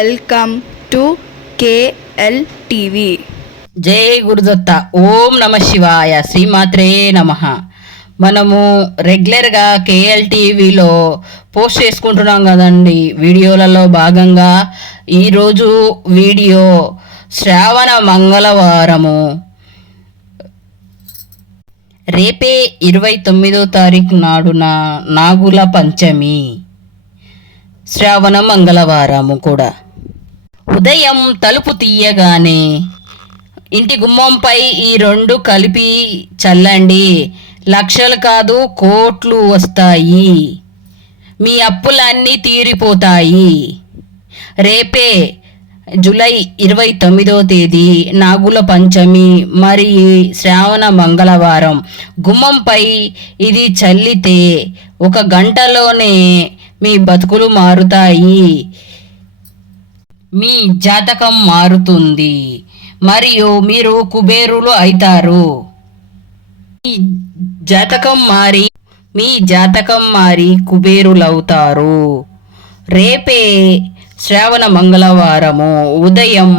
Welcome to KL TV జై గురుదత్త. ఓం నమ శివాయ. శ్రీమాత్రే నమ. మనము రెగ్యులర్గా కేఎల్ టీవీలో పోస్ట్ చేసుకుంటున్నాం కదండి. వీడియోలలో భాగంగా ఈరోజు వీడియో శ్రావణ మంగళవారము. రేపే ఇరవై తొమ్మిదో తారీఖు నాడున నాగుల పంచమి. శ్రావణ మంగళవారము కూడా. ఉదయం తలుపు తీయగానే ఇంటి గుమ్మంపై ఈ రెండు కలిపి చల్లండి. లక్షలు కాదు కోట్లు వస్తాయి. మీ అప్పులన్నీ తీరిపోతాయి. రేపే జూలై ఇరవై తొమ్మిదో తేదీ నాగుల పంచమి మరి శ్రావణ మంగళవారం. గుమ్మంపై ఇది చల్లితే ఒక గంటలోనే మీ బతుకులు మారుతాయి. మీ జాతకం మారుతుంది. మరియు మీరు కుబేరులు అవుతారు. మీ జాతకం మారి మీ జాతకం మారి కుబేరులవుతారు. రేపే శ్రావణ మంగళవారము. ఉదయం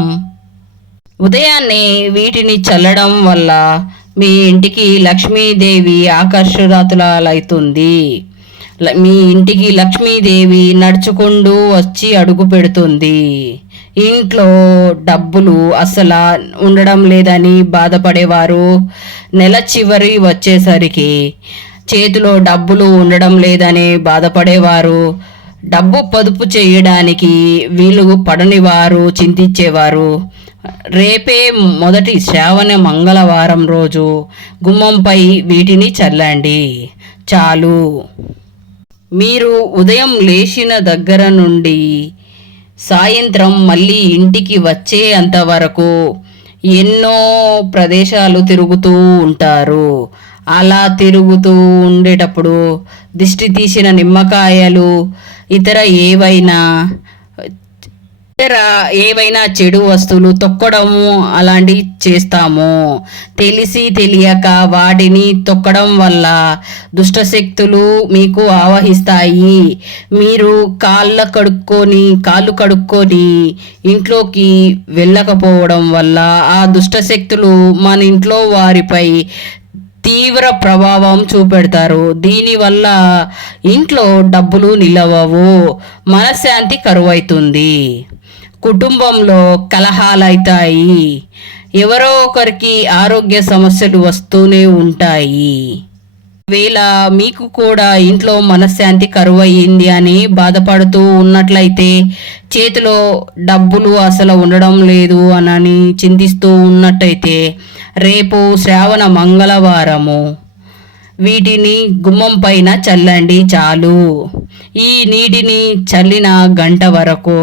ఉదయాన్నే వీటిని చల్లడం వల్ల మీ ఇంటికి లక్ష్మీదేవి ఆకర్షరాతులవుతుంది మీ ఇంటికి లక్ష్మీదేవి నడుచుకుంటూ వచ్చి అడుగు పెడుతుంది. ఇంట్లో డబ్బులు అసలు ఉండడం లేదని బాధపడేవారు నెల చివరి వచ్చేసరికి చేతిలో డబ్బులు ఉండడం లేదని బాధపడేవారు. డబ్బు పొదుపు చేయడానికి వీలు పడనివారు చింతించేవారు. రేపే మొదటి శ్రావణ మంగళవారం రోజు గుమ్మంపై వీటిని చల్లండి. చాలు. మీరు ఉదయం లేచిన దగ్గర నుండి సాయంత్రం మళ్ళీ ఇంటికి వచ్చే అంతవరకు ఎన్నో ప్రదేశాలు తిరుగుతూ ఉంటారు. అలా తిరుగుతూ ఉండేటప్పుడు దిష్టి తీసిన నిమ్మకాయలు ఇతర ఏవైనా ఇతర ఏవైనా చెడు వస్తువులు తొక్కడము అలాంటివి చేస్తాము. తెలిసి తెలియక వాటిని తొక్కడం వల్ల దుష్టశక్తులు మీకు ఆవహిస్తాయి. మీరు కాళ్ళ కడుక్కొని కాళ్ళు కడుక్కొని ఇంట్లోకి వెళ్ళకపోవడం వల్ల ఆ దుష్టశక్తులు మన ఇంట్లో వారిపై తీవ్ర ప్రభావం చూపెడతారు. దీనివల్ల ఇంట్లో డబ్బులు నిలవవు. మనశ్శాంతి కరువైతుంది. కుటుంబంలో కలహాలవుతాయి ఎవరో ఒకరికి ఆరోగ్య సమస్యలు వస్తూనే ఉంటాయి. వేళ మీకు కూడా ఇంట్లో మనశ్శాంతి కరువయ్యింది అని బాధపడుతూ ఉన్నట్లయితే చేతిలో డబ్బులు అసలు ఉండడం లేదు అనని చింతిస్తూ ఉన్నట్టయితే రేపు శ్రావణ మంగళవారము. వీటిని గుమ్మం పైన చల్లండి చాలు. ఈ నీటిని చల్లిన గంట వరకు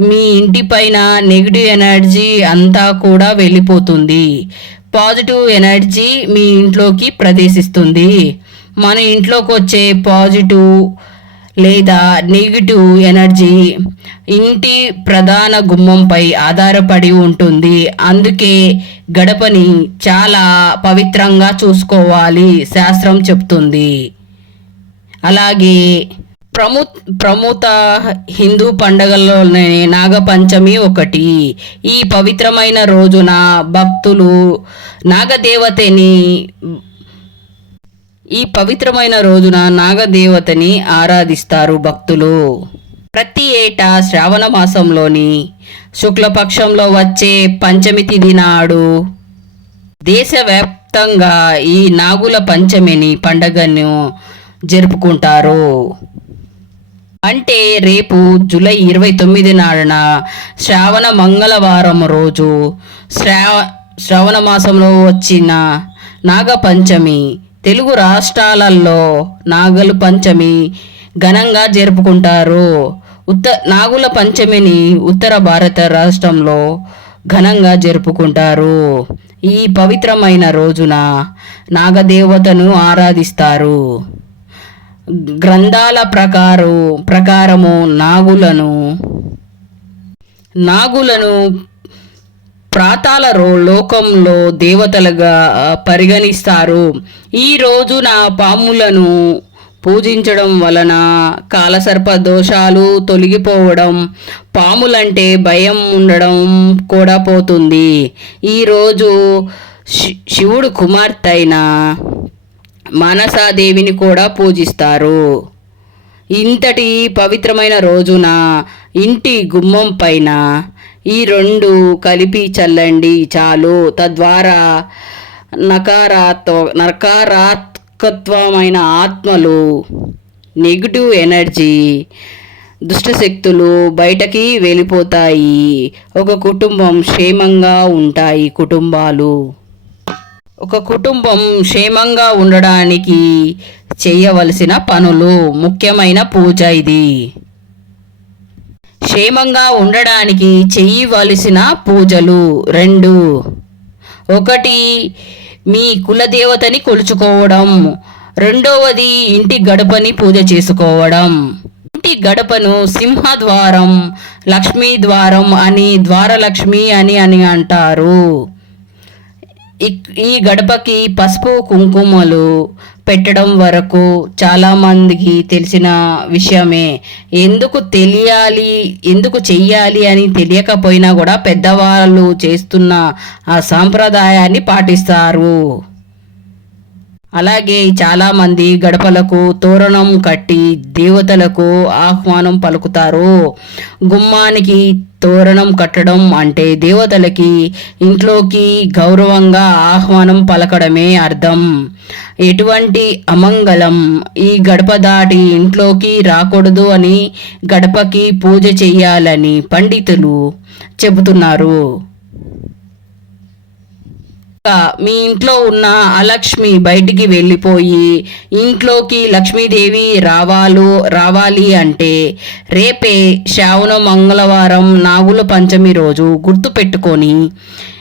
మీ ఇంటి పైన నెగిటివ్ ఎనర్జీ అంతా కూడా వెళ్ళిపోతుంది. పాజిటివ్ ఎనర్జీ మీ ఇంట్లోకి ప్రవేశిస్తుంది. మన ఇంట్లోకి వచ్చే పాజిటివ్ లేదా నెగిటివ్ ఎనర్జీ ఇంటి ప్రధాన గుమ్మంపై ఆధారపడి ఉంటుంది. అందుకే గడపని చాలా పవిత్రంగా చూసుకోవాలి శాస్త్రం చెప్తుంది. అలాగే ప్రము ప్రముఖ హిందూ పండగల్లోనే నాగపంచమి ఒకటి. ఈ పవిత్రమైన రోజున భక్తులు నాగదేవతని ఈ పవిత్రమైన రోజున నాగదేవతని ఆరాధిస్తారు భక్తులు. ప్రతి ఏటా శ్రావణ మాసంలోని శుక్లపక్షంలో వచ్చే పంచమి తిథి నాడు దేశవ్యాప్తంగా ఈ నాగుల పంచమిని పండగను జరుపుకుంటారు. అంటే రేపు జూలై ఇరవై తొమ్మిది నాడున శ్రావణ మంగళవారం రోజు శ్రావ శ్రావణ మాసంలో వచ్చిన నాగపంచమి తెలుగు రాష్ట్రాలలో నాగలు పంచమి ఘనంగా జరుపుకుంటారు. ఉత్త నాగుల పంచమిని ఉత్తర భారత రాష్ట్రంలో ఘనంగా జరుపుకుంటారు. ఈ పవిత్రమైన రోజున నాగదేవతను ఆరాధిస్తారు. గ్రంథాల ప్రకారం ప్రకారము నాగులను నాగులను ప్రాతాల లోకంలో దేవతలుగా పరిగణిస్తారు. ఈ రోజున పాములను పూజించడం వలన కాలసర్ప దోషాలు తొలగిపోవడం పాములంటే భయం ఉండడం కూడా పోతుంది. ఈరోజు శి- శివుడు కుమార్తె అయిన మానసాదేవిని కూడా పూజిస్తారు. ఇంతటి పవిత్రమైన రోజున ఇంటి గుమ్మం పైన ఈ రెండు కలిపి చల్లండి చాలు. తద్వారా నకారాత్వ నకారాత్మకత్వమైన ఆత్మలు నెగిటివ్ ఎనర్జీ దుష్టశక్తులు బయటకి వెళ్ళిపోతాయి. ఒక కుటుంబం క్షేమంగా ఉంటాయి కుటుంబాలు. ఒక కుటుంబం క్షేమంగా ఉండడానికి చేయవలసిన పనులు ముఖ్యమైన పూజ ఇది. క్షేమంగా ఉండడానికి చేయవలసిన పూజలు రెండు. ఒకటి మీ కులదేవతని కొలుచుకోవడం. రెండవది ఇంటి గడపని పూజ చేసుకోవడం. ఇంటి గడపను సింహద్వారం లక్ష్మీ ద్వారం అని ద్వారలక్ష్మి అని అని అంటారు. ఈ గడపకి పసుపు కుంకుమలు పెట్టడం వరకు చాలామందికి తెలిసిన విషయమే. ఎందుకు తెలియాలి ఎందుకు చెయ్యాలి అని తెలియకపోయినా కూడా పెద్దవాళ్ళు చేస్తున్న ఆ సాంప్రదాయాన్ని పాటిస్తారు. అలాగే చాలామంది గడపలకు తోరణం కట్టి దేవతలకు ఆహ్వానం పలుకుతారు. గుమ్మానికి తోరణం కట్టడం అంటే దేవతలకి ఇంట్లోకి గౌరవంగా ఆహ్వానం పలకడమే అర్థం. ఎటువంటి అమంగళం ఈ గడప దాటి ఇంట్లోకి రాకూడదు అని గడపకి పూజ చేయాలని పండితులు చెబుతున్నారు. మీ ఇంట్లో ఉన్న అలక్ష్మి బయటికి వెళ్ళిపోయి ఇంట్లోకి లక్ష్మీదేవి రావాలు రావాలి అంటే రేపే శ్రావణ మంగళవారం నాగుల పంచమి రోజు గుర్తు పెట్టుకొని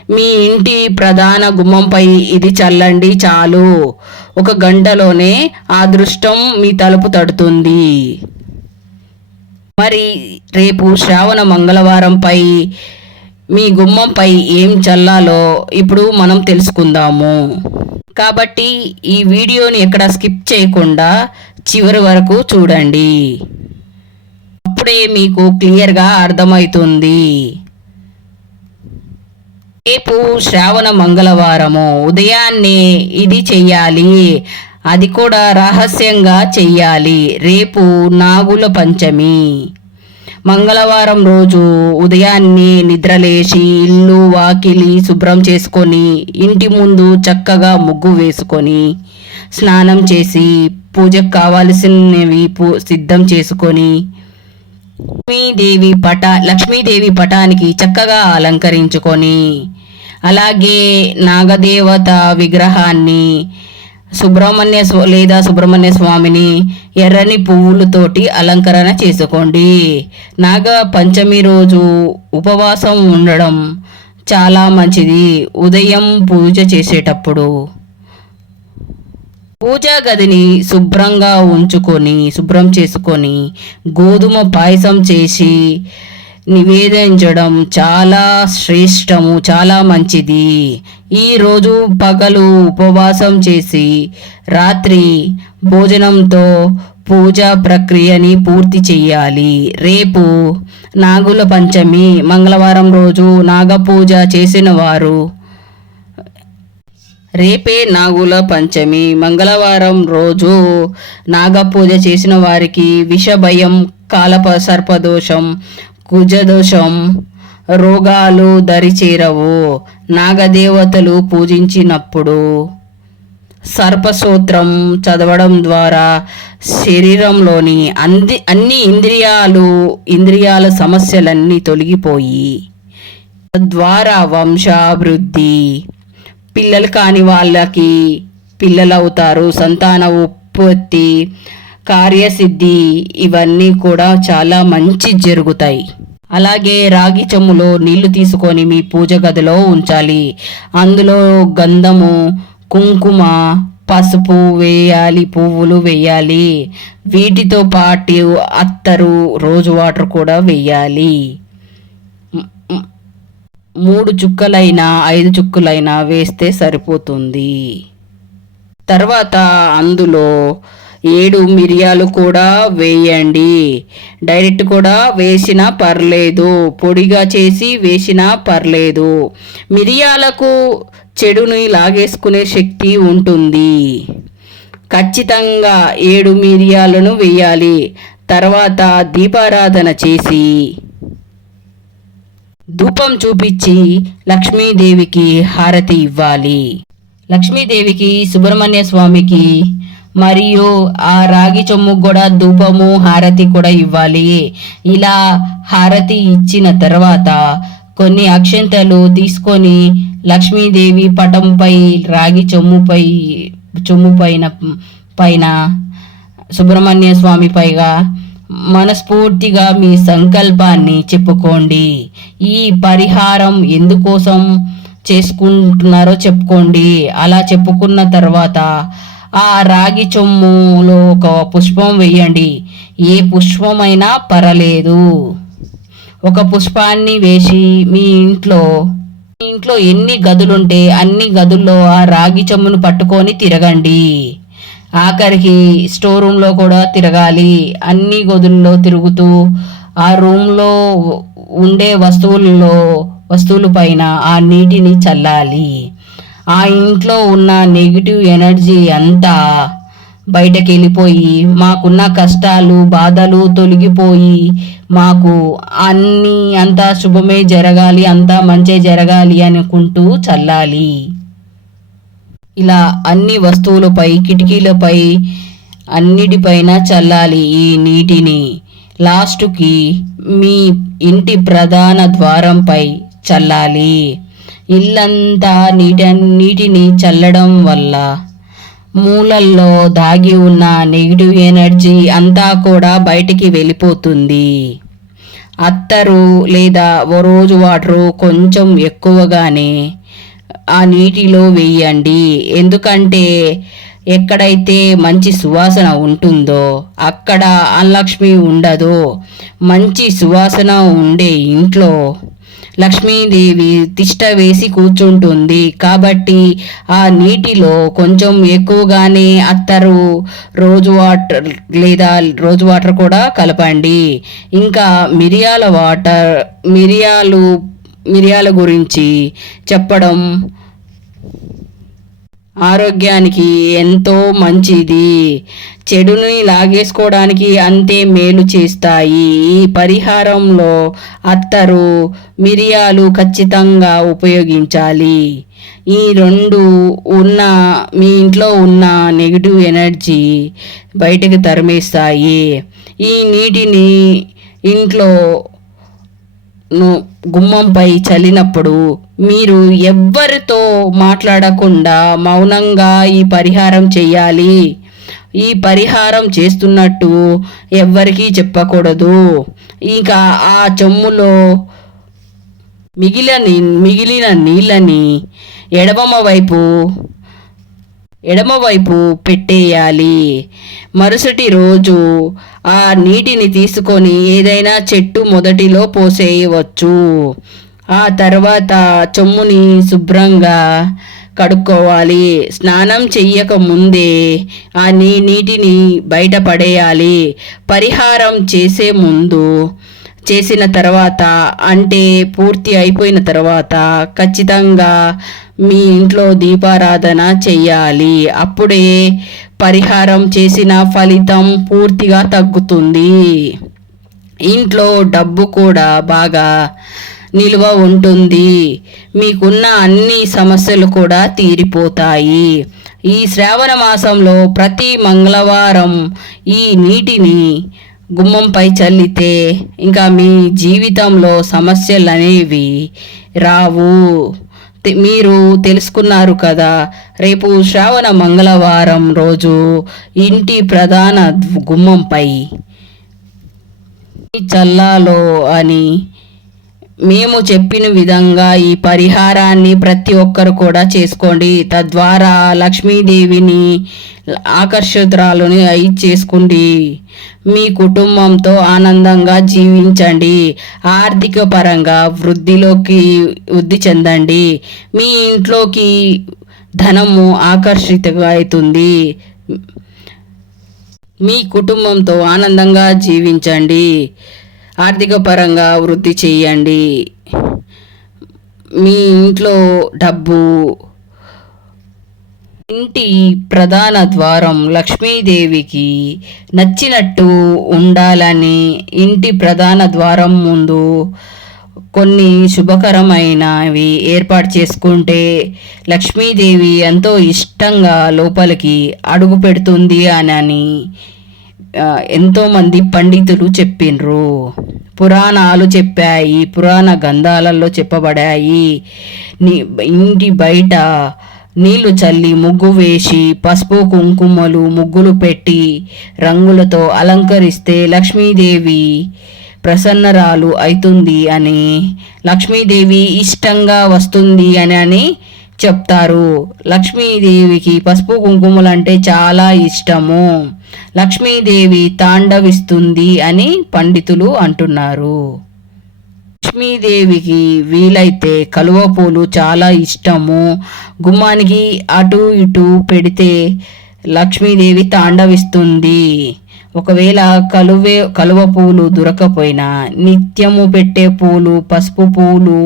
మీ ఇంటి ప్రధాన గుమ్మంపై ఇది చల్లండి చాలు. ఒక గంటలోనే ఆ దృష్టం మీ తలుపు తడుతుంది. మరి రేపు శ్రావణ మంగళవారంపై మీ గుమ్మంపై ఏం చల్లాలో ఇప్పుడు మనం తెలుసుకుందాము. కాబట్టి ఈ వీడియోని ఎక్కడ స్కిప్ చేయకుండా చివరి వరకు చూడండి. అప్పుడే మీకు క్లియర్గా అర్థమవుతుంది. రేపు శ్రావణ మంగళవారము. ఉదయాన్నే ఇది చెయ్యాలి. అది కూడా రహస్యంగా చెయ్యాలి. రేపు నాగుల పంచమి. మంగళవారం రోజు ఉదయాన్నే నిద్రలేచి ఇల్లు వాకిలి శుభ్రం చేసుకొని ఇంటి ముందు చక్కగా ముగ్గు వేసుకొని స్నానం చేసి పూజకు కావాల్సినవి పూ సిద్ధం చేసుకొని లక్ష్మీదేవి పట లక్ష్మీదేవి పటానికి చక్కగా అలంకరించుకొని అలాగే నాగదేవత విగ్రహాన్ని సుబ్రహ్మణ్య లేదా సుబ్రహ్మణ్య స్వామిని ఎర్రని పువ్వులతోటి అలంకరణ చేసుకోండి. నాగ పంచమి రోజు ఉపవాసం ఉండడం చాలా మంచిది. ఉదయం పూజ చేసేటప్పుడు పూజా గదిని శుభ్రంగా ఉంచుకొని శుభ్రం చేసుకొని గోధుమ పాయసం చేసి నివేదించడం చాలా శ్రేష్టము చాలా మంచిది. ఈ రోజు పగలు ఉపవాసం చేసి రాత్రి భోజనంతో పూజా ప్రక్రియని పూర్తి చేయాలి. రేపు నాగుల పంచమి మంగళవారం రోజు నాగపూజ చేసిన వారు. రేపే నాగుల పంచమి మంగళవారం రోజు నాగపూజ చేసిన వారికి విషభయం కాలప సర్పదోషం కుజదోషం. రోగాలు దరిచేరవు. నాగదేవతలు పూజించినప్పుడు. సర్పసూత్రం చదవడం ద్వారా శరీరంలోని అంది అన్ని ఇంద్రియాలు ఇంద్రియాల సమస్యలన్నీ తొలగిపోయి తద్వారా వంశాభివృద్ధి. పిల్లలు కాని వాళ్ళకి పిల్లలు అవుతారు సంతాన ఉత్పత్తి కార్యసిద్ధి ఇవన్నీ కూడా చాలా మంచి జరుగుతాయి. అలాగే రాగి చెమ్ములో నీళ్ళు తీసుకొని మీ పూజ గదిలో ఉంచాలి. అందులో గంధము కుంకుమ పసుపు వేయాలి పువ్వులు వేయాలి. వీటితో పాటు అత్తరు రోజు వాటర్ కూడా వేయాలి. మూడు చుక్కలైనా ఐదు చుక్కలైనా వేస్తే సరిపోతుంది. తర్వాత అందులో ఏడు మిరియాలు కూడా వేయండి. డైరెక్ట్ కూడా వేసినా పర్లేదు. పొడిగా చేసి వేసినా పర్లేదు. మిరియాలకు చెడుని లాగేసుకునే శక్తి ఉంటుంది. ఖచ్చితంగా ఏడు మిరియాలను వేయాలి. తర్వాత దీపారాధన చేసి ధూపం చూపించి లక్ష్మీదేవికి హారతి ఇవ్వాలి. లక్ష్మీదేవికి సుబ్రహ్మణ్య స్వామికి మరియు ఆ రాగి చొమ్ము కూడా ధూపము హారతి కూడా ఇవ్వాలి. ఇలా హారతి ఇచ్చిన తర్వాత కొన్ని అక్షంతలు తీసుకొని లక్ష్మీదేవి పటంపై రాగి చొమ్ముపై చొమ్ము పైన పైన సుబ్రహ్మణ్య స్వామి పైగా మనస్ఫూర్తిగా మీ సంకల్పాన్ని చెప్పుకోండి. ఈ పరిహారం ఎందుకోసం చేసుకుంటున్నారో చెప్పుకోండి. అలా చెప్పుకున్న తర్వాత ఆ రాగి చొమ్ములో ఒక పుష్పం వేయండి. ఏ పుష్పమైనా పర్వాలేదు. ఒక పుష్పాన్ని వేసి మీ ఇంట్లో మీ ఇంట్లో ఎన్ని గదులుంటే అన్ని గదుల్లో ఆ రాగి చెమ్మును పట్టుకొని తిరగండి. ఆఖరికి స్టోర్ రూమ్లో కూడా తిరగాలి. అన్ని గదుల్లో తిరుగుతూ ఆ రూమ్లో ఉండే వస్తువుల్లో వస్తువుల పైన ఆ నీటిని చల్లాలి. ఆ ఇంట్లో ఉన్న నెగిటివ్ ఎనర్జీ అంతా బయటకు వెళ్ళిపోయి మాకున్న కష్టాలు బాధలు తొలగిపోయి మాకు అన్నీ అంతా శుభమే జరగాలి అంతా మంచి జరగాలి అనుకుంటూ చల్లాలి. ఇలా అన్ని వస్తువులపై కిటికీలపై అన్నిటిపైన చల్లాలి ఈ నీటిని. లాస్ట్కి మీ ఇంటి ప్రధాన ద్వారంపై చల్లాలి. ఇల్లంతా నీట నీటిని చల్లడం వల్ల మూలల్లో దాగి ఉన్న నెగిటివ్ ఎనర్జీ అంతా కూడా బయటికి వెళ్ళిపోతుంది. అత్తరు లేదా ఓ రోజు వాటరు కొంచెం ఎక్కువగానే ఆ నీటిలో వేయండి. ఎందుకంటే ఎక్కడైతే మంచి సువాసన ఉంటుందో అక్కడ అలక్ష్మి ఉండదు. మంచి సువాసన ఉండే ఇంట్లో లక్ష్మీదేవి తిష్ట వేసి కూర్చుంటుంది. కాబట్టి ఆ నీటిలో కొంచెం ఎక్కువగానే అత్తరు రోజు వాటర్ లేదా రోజు వాటర్ కూడా కలపండి. ఇంకా మిరియాల వాటర్ మిరియాలు మిరియాల గురించి చెప్పడం ఆరోగ్యానికి ఎంతో మంచిది. చెడుని లాగేసుకోవడానికి అంతే మేలు చేస్తాయి. ఈ పరిహారంలో అత్తరు మిరియాలు ఖచ్చితంగా ఉపయోగించాలి. ఈ రెండు ఉన్న మీ ఇంట్లో ఉన్న నెగిటివ్ ఎనర్జీ బయటకు తరిమేస్తాయి. ఈ నీటిని ఇంట్లో గుమ్మంపై చల్లినప్పుడు మీరు ఎవ్వరితో మాట్లాడకుండా మౌనంగా ఈ పరిహారం చేయాలి. ఈ పరిహారం చేస్తున్నట్టు ఎవ్వరికీ చెప్పకూడదు. ఇంకా ఆ చెమ్ములో మిగిలిన మిగిలిన నీళ్ళని ఎడమ వైపు ఎడమవైపు పెట్టేయాలి. మరుసటి రోజు ఆ నీటిని తీసుకొని ఏదైనా చెట్టు మొదటిలో పోసేయవచ్చు. ఆ తర్వాత చెమ్ముని శుభ్రంగా కడుక్కోవాలి. స్నానం చెయ్యక ముందే ఆ నీ నీటిని బయట పడేయాలి. పరిహారం చేసే ముందు చేసిన తర్వాత అంటే పూర్తి అయిపోయిన తర్వాత ఖచ్చితంగా మీ ఇంట్లో దీపారాధన చెయ్యాలి. అప్పుడే పరిహారం చేసిన ఫలితం పూర్తిగా తగ్గుతుంది. ఇంట్లో డబ్బు కూడా బాగా నిల్వ ఉంటుంది. మీకున్న అన్ని సమస్యలు కూడా తీరిపోతాయి. ఈ శ్రావణ మాసంలో ప్రతి మంగళవారం ఈ నీటిని గుమ్మంపై చల్లితే ఇంకా మీ జీవితంలో సమస్యలు అనేవి రావు మీరు తెలుసుకున్నారు కదా రేపు శ్రావణ మంగళవారం రోజు ఇంటి ప్రధాన గుమ్మంపై చల్లాలో అని మేము చెప్పిన విధంగా ఈ పరిహారాన్ని ప్రతి ఒక్కరు కూడా చేసుకోండి. తద్వారా లక్ష్మీదేవిని ఆకర్షితురాలని అయి చేసుకోండి. మీ కుటుంబంతో ఆనందంగా జీవించండి. ఆర్థిక పరంగా వృద్ధిలోకి వృద్ధి చెందండి. మీ ఇంట్లోకి ధనము ఆకర్షితగా అవుతుంది. మీ కుటుంబంతో ఆనందంగా జీవించండి. ఆర్థిక పరంగా వృద్ధి చేయండి. మీ ఇంట్లో డబ్బు ఇంటి ప్రధాన ద్వారం లక్ష్మీదేవికి నచ్చినట్టు ఉండాలని ఇంటి ప్రధాన ద్వారం ముందు కొన్ని శుభకరమైనవి ఏర్పాటు చేసుకుంటే లక్ష్మీదేవి ఎంతో ఇష్టంగా లోపలికి అడుగు పెడుతుంది అని ఎంతోమంది పండితులు చెప్పిండ్రు పురాణాలు చెప్పాయి పురాణ గంధాలలో చెప్పబడాయి. నీ ఇంటి బయట నీళ్ళు చల్లి ముగ్గు వేసి పసుపు కుంకుమలు ముగ్గులు పెట్టి రంగులతో అలంకరిస్తే లక్ష్మీదేవి ప్రసన్నరాలు అవుతుంది అని లక్ష్మీదేవి ఇష్టంగా వస్తుంది అని అని చెప్తారు. లక్ష్మీదేవికి పసుపు కుంకుమలు అంటే చాలా ఇష్టము. లక్ష్మీదేవి తాండవిస్తుంది అని పండితులు అంటున్నారు. లక్ష్మీదేవికి వీలైతే కలువ పూలు చాలా ఇష్టము. గుమ్మానికి అటు ఇటు పెడితే లక్ష్మీదేవి తాండవిస్తుంది. ఒకవేళ కలువే కలువ పూలు దొరకపోయినా నిత్యము పెట్టే పూలు పసుపు పూలు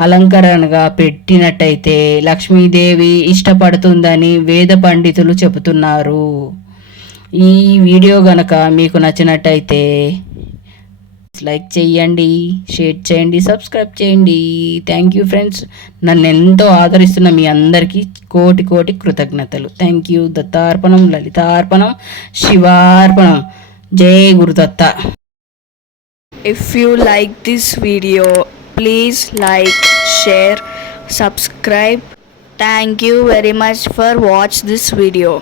అలంకరణగా పెట్టినట్టయితే లక్ష్మీదేవి ఇష్టపడుతుందని వేద పండితులు చెబుతున్నారు. ఈ వీడియో గనక మీకు నచ్చినట్టయితే లైక్ చేయండి షేర్ చేయండి సబ్స్క్రైబ్ చేయండి. థ్యాంక్ యూ ఫ్రెండ్స్ నన్ను ఎంతో ఆదరిస్తున్న మీ అందరికీ కోటి కోటి కృతజ్ఞతలు. థ్యాంక్ యూ దత్తార్పణం లలితార్పణం శివార్పణం. జై Gurudatta. If you like this video please like share subscribe thank you very much for watch this video